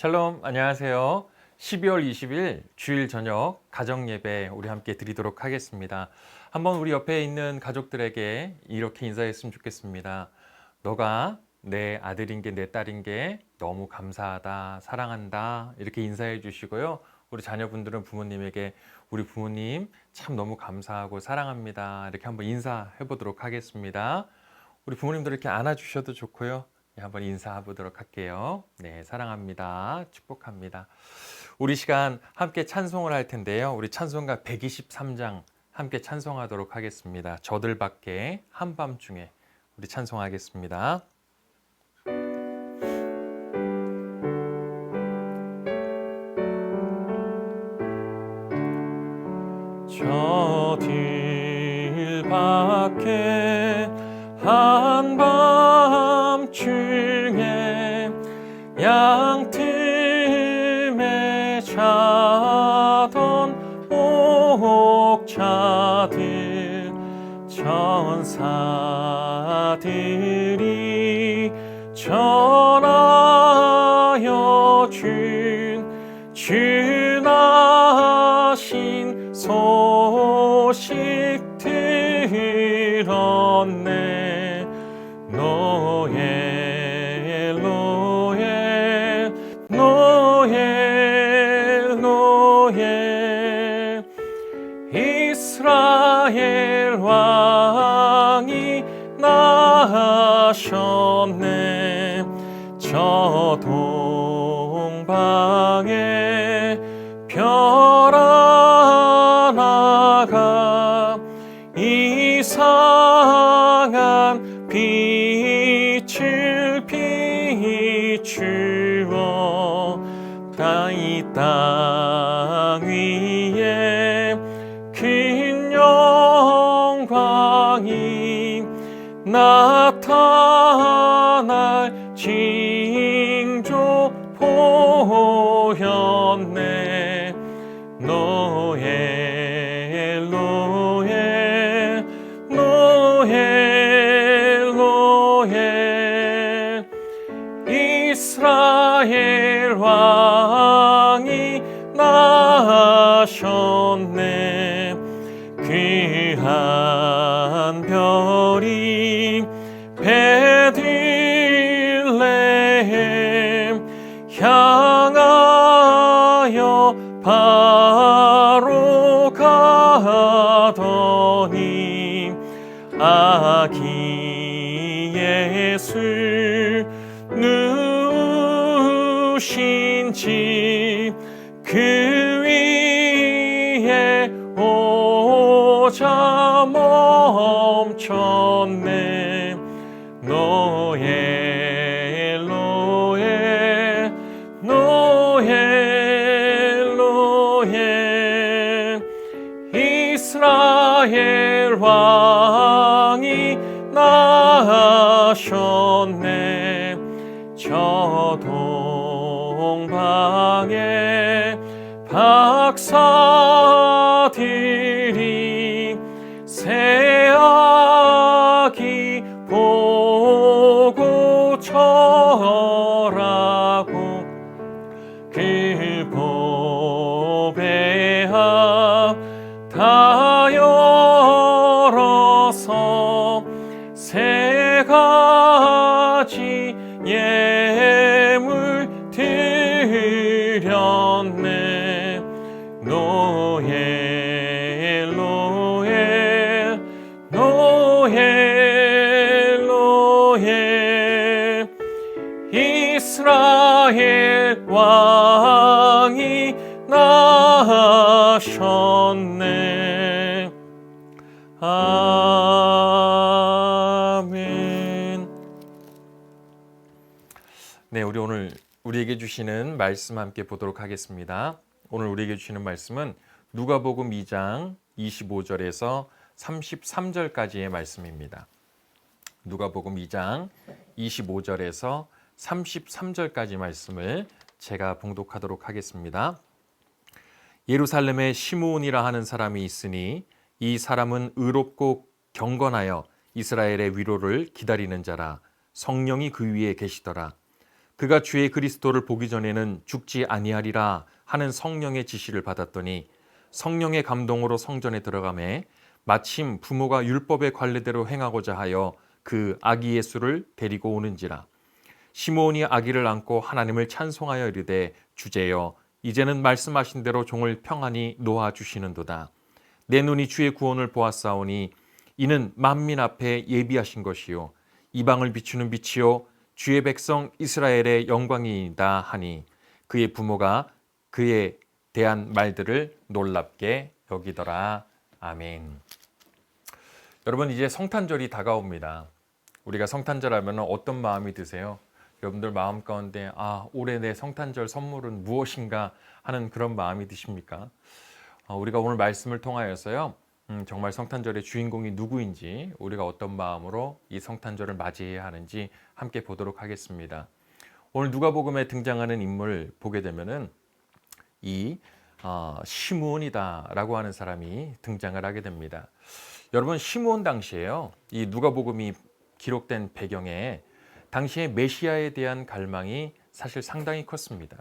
샬롬, 안녕하세요. 12월 20일 주일 저녁 가정예배 우리 함께 드리도록 하겠습니다. 한번 우리 옆에 있는 가족들에게 이렇게 인사했으면 좋겠습니다. 너가 내 아들인 게 내 딸인 게 너무 감사하다, 사랑한다 이렇게 인사해 주시고요. 우리 자녀분들은 부모님에게 우리 부모님 참 너무 감사하고 사랑합니다. 이렇게 한번 인사해 보도록 하겠습니다. 우리 부모님들 이렇게 안아주셔도 좋고요. 한번 인사해 보도록 할게요. 네, 사랑합니다. 축복합니다. 우리 시간 함께 찬송을 할 텐데요. 우리 찬송가 123장 함께 찬송하도록 하겠습니다. 저들밖에 한밤중에 우리 찬송하겠습니다. 저들밖에 한밤중에 양틈에 자던 목자들 천사들이 전하여 준 주나신 소식 들었네. 노엘 노엘 노엘 노엘 이스라엘 왕이 나셨네. 저 동방에 별 하나가 이상한 빛을 비추어 이 땅 위에 큰 영광이 나타날 징조 보였네. 노엘 노엘 노엘 노엘 이스라엘 왕이 나셨네. 귀한 별이 베들레헴 향하여 바로 가더니 아기 예수 누우신 집 그 위에 오자 멈췄네. 노엘 노엘 노엘 노엘 이스라엘 왕이 나셨네. 저 동방에 박사들이 새 아기 보고 절하고 그 보배 다 열어서 세 가지 예물 드렸네. 노엘 노엘 노엘 노엘 이스라엘 왕이 나셨네. 아멘. 네, 우리 오늘 우리에게 주시는 말씀 함께 보도록 하겠습니다. 오늘 우리에게 주시는 말씀은 누가복음 2장 25절에서 33절까지의 말씀입니다. 누가복음 2장 25절에서 33절까지 말씀을 제가 봉독하도록 하겠습니다. 예루살렘에 시므온이라 하는 사람이 있으니 이 사람은 의롭고 경건하여 이스라엘의 위로를 기다리는 자라. 성령이 그 위에 계시더라. 그가 주의 그리스도를 보기 전에는 죽지 아니하리라 하는 성령의 지시를 받았더니 성령의 감동으로 성전에 들어가매 마침 부모가 율법의 관례대로 행하고자 하여 그 아기 예수를 데리고 오는지라. 시므온이 아기를 안고 하나님을 찬송하여 이르되 주제여 이제는 말씀하신 대로 종을 평안히 놓아 주시는도다. 내 눈이 주의 구원을 보았사오니 이는 만민 앞에 예비하신 것이요 이방을 비추는 빛이요 주의 백성 이스라엘의 영광이다 하니 그의 부모가 그에 대한 말들을 놀랍게 여기더라. 아멘. 여러분, 이제 성탄절이 다가옵니다. 우리가 성탄절 하면 어떤 마음이 드세요? 여러분들 마음 가운데 올해 내 성탄절 선물은 무엇인가 하는 그런 마음이 드십니까? 우리가 오늘 말씀을 통하여서요, 정말 성탄절의 주인공이 누구인지, 우리가 어떤 마음으로 이 성탄절을 맞이해야 하는지 함께 보도록 하겠습니다. 오늘 누가복음에 등장하는 인물 보게 되면은 이 시므온이다라고 하는 사람이 등장을 하게 됩니다. 여러분, 시므온 당시에요, 이 누가복음이 기록된 배경에 당시에 메시아에 대한 갈망이 사실 상당히 컸습니다.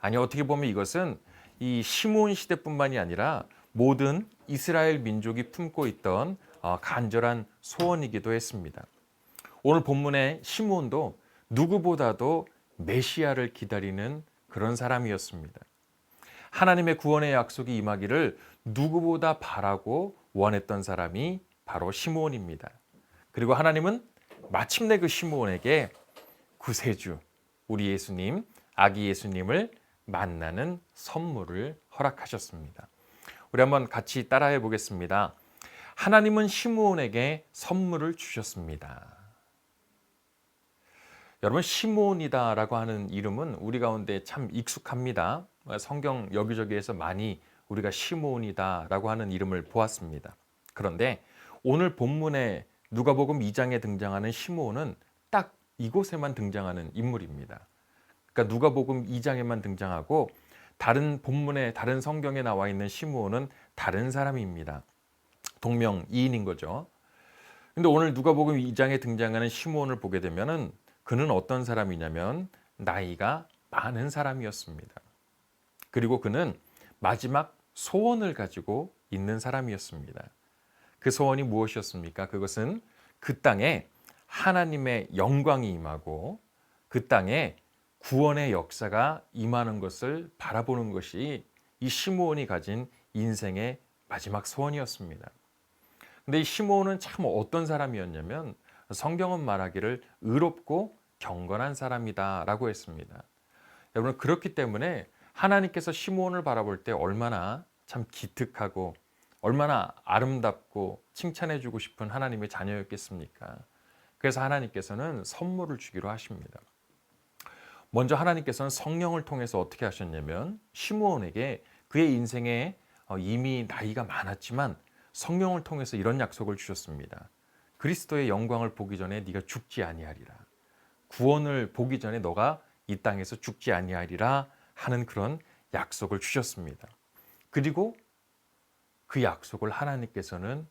아니, 어떻게 보면 이것은 이 시므온 시대뿐만이 아니라 모든 이스라엘 민족이 품고 있던 간절한 소원이기도 했습니다. 오늘 본문의 시므온도 누구보다도 메시아를 기다리는 그런 사람이었습니다. 하나님의 구원의 약속이 임하기를 누구보다 바라고 원했던 사람이 바로 시므온입니다. 그리고 하나님은 마침내 그 시므온에게 구세주, 우리 예수님, 아기 예수님을 만나는 선물을 허락하셨습니다. 우리 한번 같이 따라해 보겠습니다. 하나님은 시므온에게 선물을 주셨습니다. 여러분, 시므온이다라고 하는 이름은 우리 가운데 참 익숙합니다. 성경 여기저기에서 많이 우리가 시므온이다라고 하는 이름을 보았습니다. 그런데 오늘 본문에 누가복음 2장에 등장하는 시므온은 딱 이곳에만 등장하는 인물입니다. 그러니까 누가복음 2장에만 등장하고 다른 본문에, 다른 성경에 나와 있는 시므온은 다른 사람입니다. 동명이인인 거죠. 근데 오늘 누가복음 2장에 등장하는 시므온을 보게 되면은 그는 어떤 사람이냐면 나이가 많은 사람이었습니다. 그리고 그는 마지막 소원을 가지고 있는 사람이었습니다. 그 소원이 무엇이었습니까? 그것은 그 땅에 하나님의 영광이 임하고 그 땅에 구원의 역사가 임하는 것을 바라보는 것이 이 시므온이 가진 인생의 마지막 소원이었습니다. 근데 이 시므온은 참 어떤 사람이었냐면 성경은 말하기를 의롭고 경건한 사람이다라고 했습니다. 여러분, 그렇기 때문에 하나님께서 시므온을 바라볼 때 얼마나 참 기특하고 얼마나 아름답고 칭찬해주고 싶은 하나님의 자녀였겠습니까? 그래서 하나님께서는 선물을 주기로 하십니다. 먼저 하나님께서는 성령을 통해서 어떻게 하셨냐면 시므온에게 그의 인생에 이미 나이가 많았지만 성령을 통해서 이런 약속을 주셨습니다. 그리스도의 영광을 보기 전에 네가 죽지 아니하리라. 구원을 보기 전에 너가 이 땅에서 죽지 아니하리라 하는 그런 약속을 주셨습니다. 그리고 그 약속을 하나님께서는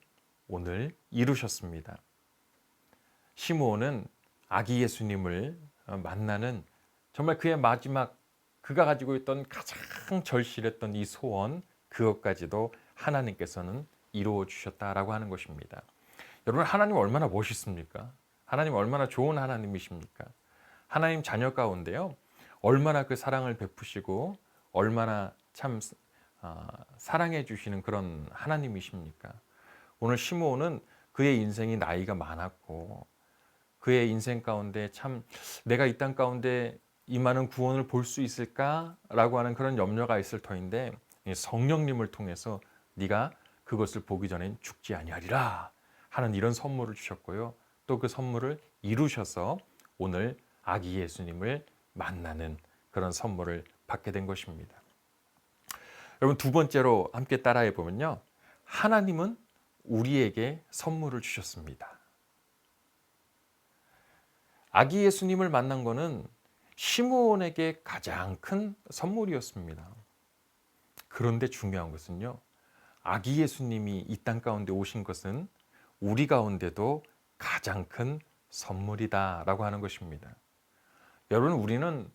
오늘 이루셨습니다. 시므온은 아기 예수님을 만나는 정말 그의 마지막, 그가 가지고 있던 가장 절실했던 이 소원, 그것까지도 하나님께서는 이루어 주셨다라고 하는 것입니다. 여러분, 하나님 얼마나 멋있습니까? 하나님 얼마나 좋은 하나님이십니까? 하나님 자녀 가운데요, 얼마나 그 사랑을 베푸시고 얼마나 참 사랑해 주시는 그런 하나님이십니까? 오늘 시므온은 그의 인생이 나이가 많았고 그의 인생 가운데 참 내가 이 땅 가운데 이 많은 구원을 볼 수 있을까라고 하는 그런 염려가 있을 터인데 성령님을 통해서 네가 그것을 보기 전엔 죽지 아니하리라 하는 이런 선물을 주셨고요. 또 그 선물을 이루셔서 오늘 아기 예수님을 만나는 그런 선물을 받게 된 것입니다. 여러분, 두 번째로 함께 따라해 보면요. 하나님은 우리에게 선물을 주셨습니다. 아기 예수님을 만난 것은 시므온에게 가장 큰 선물이었습니다. 그런데 중요한 것은요. 아기 예수님이 이 땅 가운데 오신 것은 우리 가운데도 가장 큰 선물이다라고 하는 것입니다. 여러분, 우리는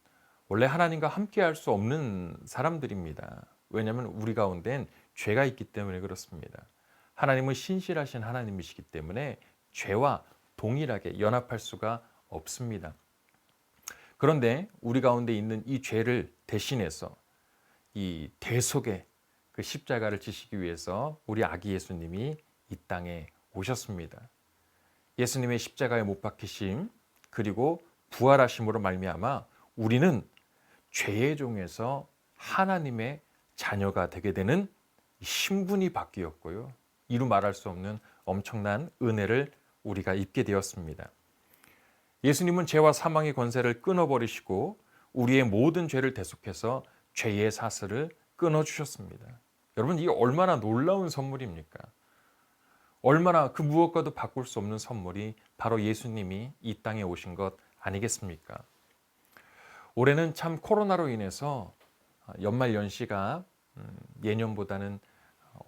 원래 하나님과 함께 할 수 없는 사람들입니다. 왜냐하면 우리 가운데는 죄가 있기 때문에 그렇습니다. 하나님은 신실하신 하나님이시기 때문에 죄와 동일하게 연합할 수가 없습니다. 그런데 우리 가운데 있는 이 죄를 대신해서 이 대속의 그 십자가를 지시기 위해서 우리 아기 예수님이 이 땅에 오셨습니다. 예수님의 십자가에 못 박히심 그리고 부활하심으로 말미암아 우리는 죄의 종에서 하나님의 자녀가 되게 되는 신분이 바뀌었고요. 이루 말할 수 없는 엄청난 은혜를 우리가 입게 되었습니다. 예수님은 죄와 사망의 권세를 끊어버리시고 우리의 모든 죄를 대속해서 죄의 사슬을 끊어주셨습니다. 여러분, 이게 얼마나 놀라운 선물입니까? 얼마나 그 무엇과도 바꿀 수 없는 선물이 바로 예수님이 이 땅에 오신 것 아니겠습니까? 올해는 참 코로나로 인해서 연말 연시가 예년보다는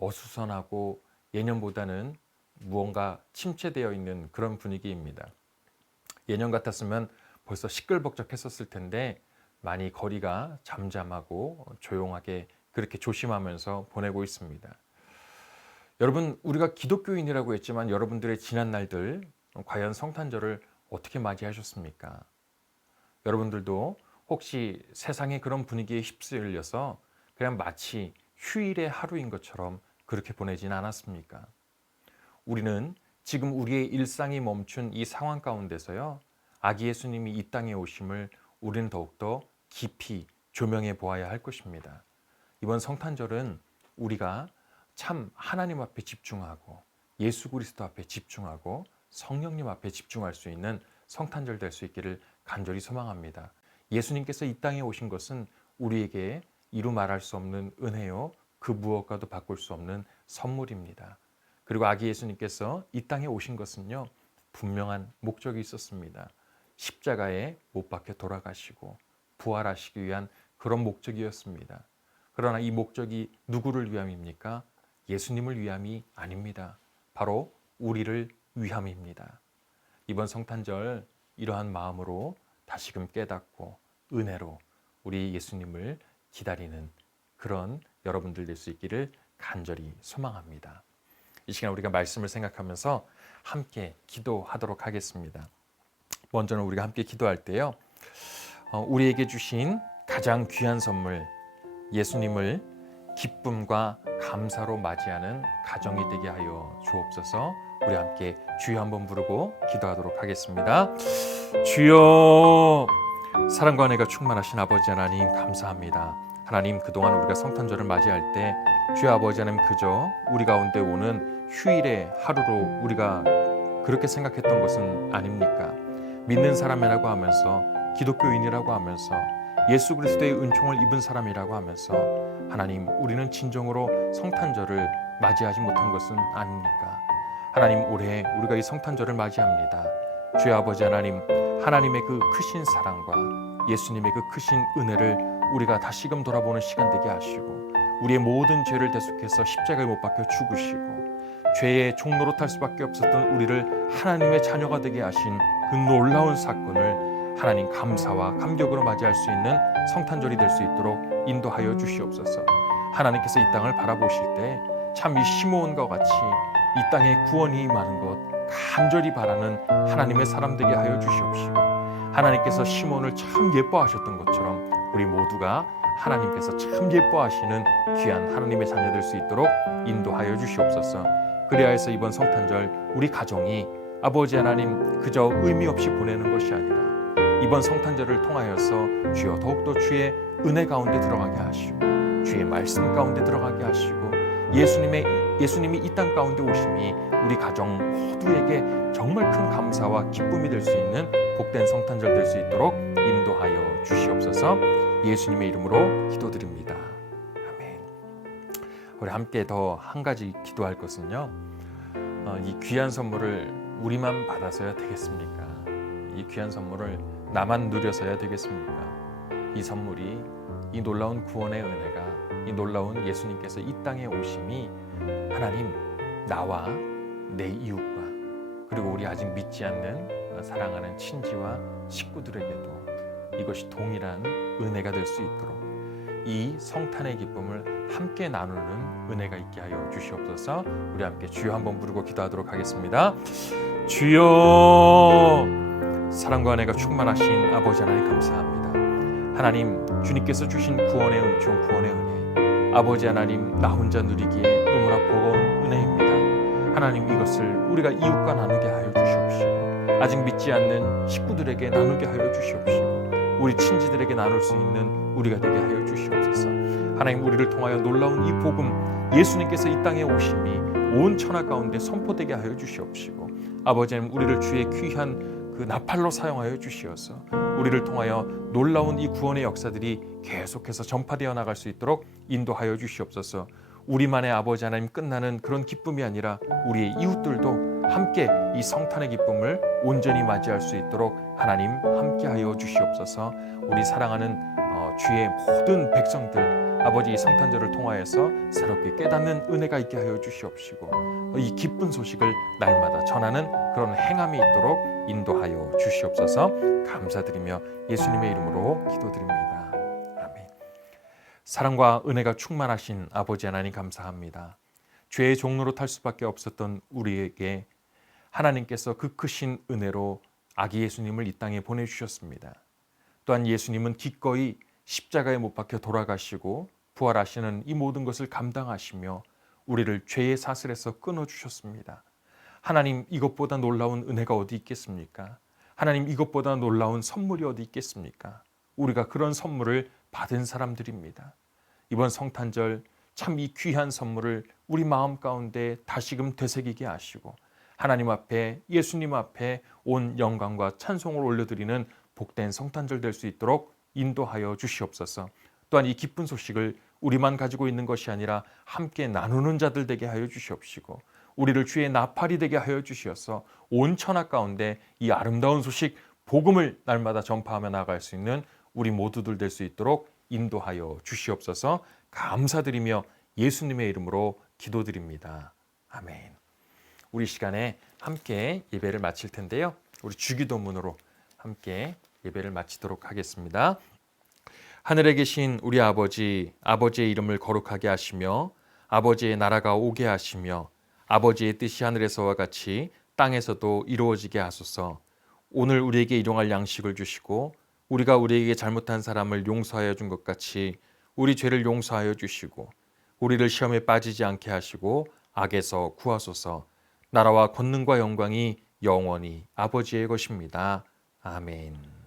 어수선하고 예년보다는 무언가 침체되어 있는 그런 분위기입니다. 예년 같았으면 벌써 시끌벅적했었을 텐데 많이 거리가 잠잠하고 조용하게 그렇게 조심하면서 보내고 있습니다. 여러분, 우리가 기독교인이라고 했지만 여러분들의 지난 날들 과연 성탄절을 어떻게 맞이하셨습니까? 여러분들도 혹시 세상의 그런 분위기에 휩쓸려서 그냥 마치 휴일의 하루인 것처럼 그렇게 보내진 않았습니까? 우리는 지금 우리의 일상이 멈춘 이 상황 가운데서요, 아기 예수님이 이 땅에 오심을 우리는 더욱더 깊이 조명해 보아야 할 것입니다. 이번 성탄절은 우리가 참 하나님 앞에 집중하고 예수 그리스도 앞에 집중하고 성령님 앞에 집중할 수 있는 성탄절 될 수 있기를 간절히 소망합니다. 예수님께서 이 땅에 오신 것은 우리에게 이루 말할 수 없는 은혜요, 그 무엇과도 바꿀 수 없는 선물입니다. 그리고 아기 예수님께서 이 땅에 오신 것은요, 분명한 목적이 있었습니다. 십자가에 못 박혀 돌아가시고 부활하시기 위한 그런 목적이었습니다. 그러나 이 목적이 누구를 위함입니까? 예수님을 위함이 아닙니다. 바로 우리를 위함입니다. 이번 성탄절 이러한 마음으로 다시금 깨닫고 은혜로 우리 예수님을 기다리는 그런 여러분들 될 수 있기를 간절히 소망합니다. 이 시간 우리가 말씀을 생각하면서 함께 기도하도록 하겠습니다. 먼저는 우리가 함께 기도할 때요, 우리에게 주신 가장 귀한 선물 예수님을 기쁨과 감사로 맞이하는 가정이 되게 하여 주옵소서. 우리 함께 주여 한번 부르고 기도하도록 하겠습니다. 주여, 사랑과 은혜가 충만하신 아버지 하나님 감사합니다. 하나님, 그동안 우리가 성탄절을 맞이할 때 주여 아버지 하나님, 그저 우리 가운데 오는 휴일의 하루로 우리가 그렇게 생각했던 것은 아닙니까? 믿는 사람이라고 하면서, 기독교인이라고 하면서, 예수 그리스도의 은총을 입은 사람이라고 하면서 하나님, 우리는 진정으로 성탄절을 맞이하지 못한 것은 아닙니까? 하나님, 올해 우리가 이 성탄절을 맞이합니다. 주여 아버지 하나님, 하나님의 그 크신 사랑과 예수님의 그 크신 은혜를 우리가 다시금 돌아보는 시간 되게 하시고, 우리의 모든 죄를 대속해서 십자가에 못 박혀 죽으시고 죄의 종로로 탈 수밖에 없었던 우리를 하나님의 자녀가 되게 하신 그 놀라운 사건을 하나님 감사와 감격으로 맞이할 수 있는 성탄절이 될 수 있도록 인도하여 주시옵소서. 하나님께서 이 땅을 바라보실 때 참 이 시므온과 같이 이 땅에 구원이 임하는 것 간절히 바라는 하나님의 사람 되게 하여 주시옵시고, 하나님께서 시므온을 참 예뻐하셨던 것처럼 우리 모두가 하나님께서 참 예뻐하시는 귀한 하나님의 자녀 될 수 있도록 인도하여 주시옵소서. 그리하여서 이번 성탄절 우리 가정이 아버지 하나님 그저 의미 없이 보내는 것이 아니라 이번 성탄절을 통하여서 주여 더욱더 주의 은혜 가운데 들어가게 하시고 주의 말씀 가운데 들어가게 하시고 예수님이 이 땅 가운데 오심이 우리 가정 모두에게 정말 큰 감사와 기쁨이 될 수 있는 복된 성탄절 될 수 있도록 인도하여 주시옵소서. 예수님의 이름으로 기도드립니다. 아멘. 우리 함께 더 한 가지 기도할 것은요, 이 귀한 선물을 우리만 받아서야 되겠습니까? 이 귀한 선물을 나만 누려서야 되겠습니까? 이 선물이, 이 놀라운 구원의 은혜가, 이 놀라운 예수님께서 이 땅에 오심이 하나님, 나와 내 이웃과 그리고 우리 아직 믿지 않는 사랑하는 친지와 식구들에게도 이것이 동일한 은혜가 될 수 있도록 이 성탄의 기쁨을 함께 나누는 은혜가 있게 하여 주시옵소서. 우리 함께 주여 한번 부르고 기도하도록 하겠습니다. 주여, 사랑과 은혜가 충만하신 아버지 하나님 감사합니다. 하나님, 주님께서 주신 구원의 은총, 구원의 은혜, 아버지 하나님, 나 혼자 누리기에 너무나 버거운 은혜입니다. 하나님, 이것을 우리가 이웃과 나누게 하여 주시옵시고, 아직 믿지 않는 식구들에게 나누게 하여 주시옵시고, 우리 친지들에게 나눌 수 있는 우리가 되게 하여 주시옵소서. 하나님, 우리를 통하여 놀라운 이 복음, 예수님께서 이 땅에 오심이 온 천하 가운데 선포되게 하여 주시옵시고, 아버지 하나님, 우리를 주의 귀한 그 나팔로 사용하여 주시어서 우리를 통하여 놀라운 이 구원의 역사들이 계속해서 전파되어 나갈 수 있도록 인도하여 주시옵소서. 우리만의 아버지 하나님 끝나는 그런 기쁨이 아니라 우리의 이웃들도 함께 이 성탄의 기쁨을 온전히 맞이할 수 있도록 하나님 함께하여 주시옵소서. 우리 사랑하는 주의 모든 백성들, 아버지 이 성탄절을 통하여서 새롭게 깨닫는 은혜가 있게 하여 주시옵시고, 이 기쁜 소식을 날마다 전하는 그런 행함이 있도록 인도하여 주시옵소서. 감사드리며 예수님의 이름으로 기도드립니다. 아멘. 사랑과 은혜가 충만하신 아버지 하나님 감사합니다. 죄의 종로로 탈 수밖에 없었던 우리에게 하나님께서 그 크신 은혜로 아기 예수님을 이 땅에 보내주셨습니다. 또한 예수님은 기꺼이 십자가에 못 박혀 돌아가시고 부활하시는 이 모든 것을 감당하시며 우리를 죄의 사슬에서 끊어주셨습니다. 하나님, 이것보다 놀라운 은혜가 어디 있겠습니까? 하나님, 이것보다 놀라운 선물이 어디 있겠습니까? 우리가 그런 선물을 받은 사람들입니다. 이번 성탄절 참 이 귀한 선물을 우리 마음 가운데 다시금 되새기게 하시고 하나님 앞에, 예수님 앞에 온 영광과 찬송을 올려드리는 복된 성탄절 될 수 있도록 인도하여 주시옵소서. 또한 이 기쁜 소식을 우리만 가지고 있는 것이 아니라 함께 나누는 자들 되게 하여 주시옵시고, 우리를 주의 나팔이 되게 하여 주시어서 온 천하 가운데 이 아름다운 소식, 복음을 날마다 전파하며 나아갈 수 있는 우리 모두들 될 수 있도록 인도하여 주시옵소서. 감사드리며 예수님의 이름으로 기도드립니다. 아멘. 우리 시간에 함께 예배를 마칠 텐데요. 우리 주기도문으로 함께 예배를 마치도록 하겠습니다. 하늘에 계신 우리 아버지, 아버지의 이름을 거룩하게 하시며 아버지의 나라가 오게 하시며 아버지의 뜻이 하늘에서와 같이 땅에서도 이루어지게 하소서. 오늘 우리에게 일용할 양식을 주시고 우리가 우리에게 잘못한 사람을 용서하여 준 것 같이 우리 죄를 용서하여 주시고 우리를 시험에 빠지지 않게 하시고 악에서 구하소서. 나라와 권능과 영광이 영원히 아버지의 것입니다. 아멘.